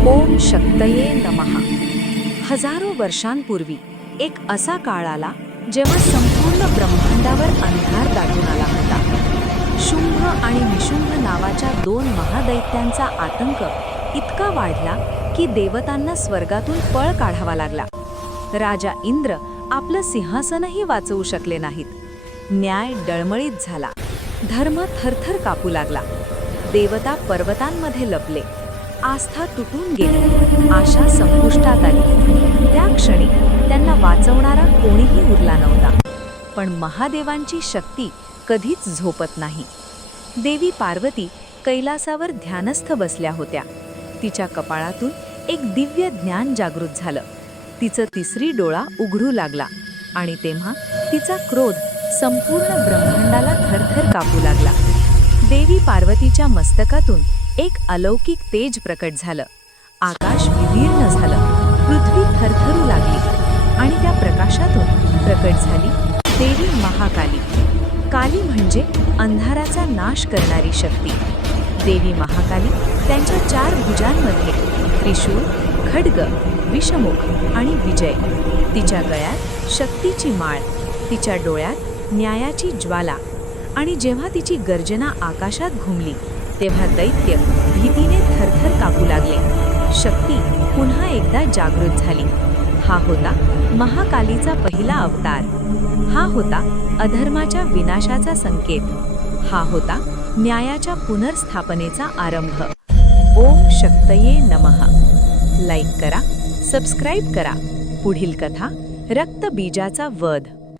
ओम शक्तये नमः. हजारो वर्षांपूर्वी एक असा काळ आला जेव्हा संपूर्ण ब्रह्मांडावर अंधार दाटून आला होता. शुंभ आणि निशुंभ नावाच्या दोन महादैत्यांचा आतंक इतका वाढला की देवतांना स्वर्गातून पळ काढावा लागला. राजा इंद्र आपलं सिंहासनही वाचवू शकले नाहीत. न्याय डळमळीत झाला, धर्म थरथर कापू लागला. देवता पर्वतांमध्ये लपले, आस्था तुटून गेली, आशा संपुष्टात आली. त्या क्षणी त्यांना वाचवणारा कोणीही उरला नव्हता. पण महादेवांची शक्ती कधीच झोपत नाही. देवी पार्वती कैलासावर ध्यानस्थ बसल्या होत्या. तिच्या कपाळातून एक दिव्य ज्ञान जागृत झालं. तिचं तिसरी डोळा उघडू लागला आणि तेव्हा तिचा क्रोध संपूर्ण ब्रह्मांडाला थरथर कापू लागला. देवी पार्वतीच्या मस्तकातून एक अलौकिक तेज प्रकट झालं. आकाश विदीर्ण झालं, पृथ्वी थरथरू लागली आणि त्या प्रकाशातून प्रकट झाली देवी महाकाली. काली म्हणजे अंधाराचा नाश करणारी शक्ती. देवी महाकाली त्यांच्या 4 भुजांमध्ये त्रिशूळ, खड्ग, विषमुख आणि विजय. तिच्या गळ्यात शक्तीची माळ, तिच्या डोळ्यात न्यायाची ज्वाला. आणि जेव्हा तिची गर्जना आकाशात घुमली तेव्हा दैत्य भीतीने थरथर कापू लागले. शक्ती पुन्हा एकदा जागृत झाली. हा होता महाकालीचा पहिला अवतार. हा होता अधर्माच्या विनाशाचा संकेत. हा होता न्यायाच्या पुनर्स्थापनेचा आरंभ. ओम शक्तये नमः. लाईक करा, सबस्क्राईब करा. पुढील कथा रक्तबीजाचा वध.